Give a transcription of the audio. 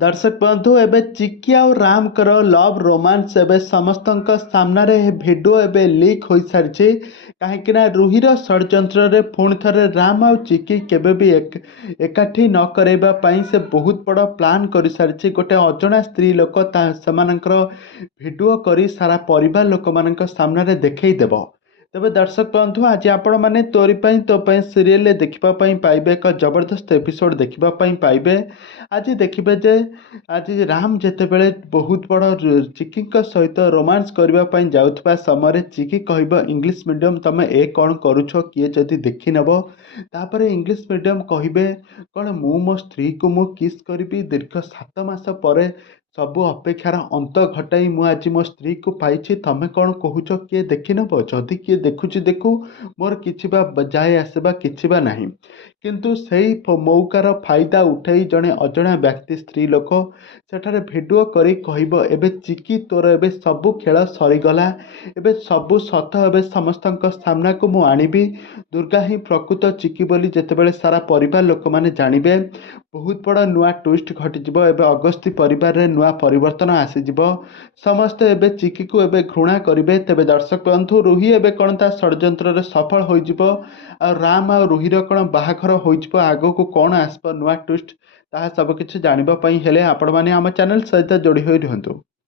दर्शक बंधु एबे चिकी और राम कर लव रोमांस एबे समस्तଙ୍କ सामनारे भिडियो एबे लीक हो सारी कहीं रुहीर षड्यंत्र रे पुणी थे राम और चिकी केबे भी एकाठी न करैबा पई से बहुत बड़ प्लान कर सारी गोटे अजଣା स्त्री लोक सेमानकर भिडियो करी सारा परिवार लोक मान सामने देखई देव। तेबे दर्शक बंधु आज आपण मैंने तोरी तो सीरियल देखापी पाइबे एक जबरदस्त एपिसोड देखापी पाइबे। आज देखिए जे आज राम जितेबले बहुत बड़ चिकी सहित रोमांस करने जाऊा समय चिकी कह इंग्लिश मीडियम तुम ए कौन करुछ किए जदि देखी नब तापर इंग्लिश मीडियम कहे कौन मु मो स्त्री को मु किस करी दीर्घ 7 मास पर सबू अपेक्षार अंत घटाई मु आज मो स्त्री को पाई तमें कौन कहूच किए देखी नब जदि किए देखुची देखू मोर किसी जाए आसवा कि ना किंतु सही मौकार फायदा उठाई जड़े अजଣା व्यक्ति स्त्री लोक सेठारे भिडियो करी कहब एबे चिकी तोर एबे सबू खेल सरीगला एबे सबू सत एबे समस्त सामना को मु आनिबी दुर्गा ही प्रकृत चिकी बोली जेतेबेले सारा परिवार लोक माने जानिबे बहुत बड़ नुआ ट्विस्ट घटिजिबो एबे अगस्ती परिवार रे नुआ परिवर्तन आसीजिबो समस्ते एबे चिकी को एबे घृणा करिवे। तेबे दर्शक बंधु रुही एबे कौन ता षड्यंत्र रे सफल होइजिबो आ राम आ रुहीर कौन बाहाघर होइजिबो आगो को कौन आसबो नुआ ट्विस्ट ताहा सब किछि जानिबा पई हेले आपण माने आम चैनल सहित जोड़ी होई रहंतु।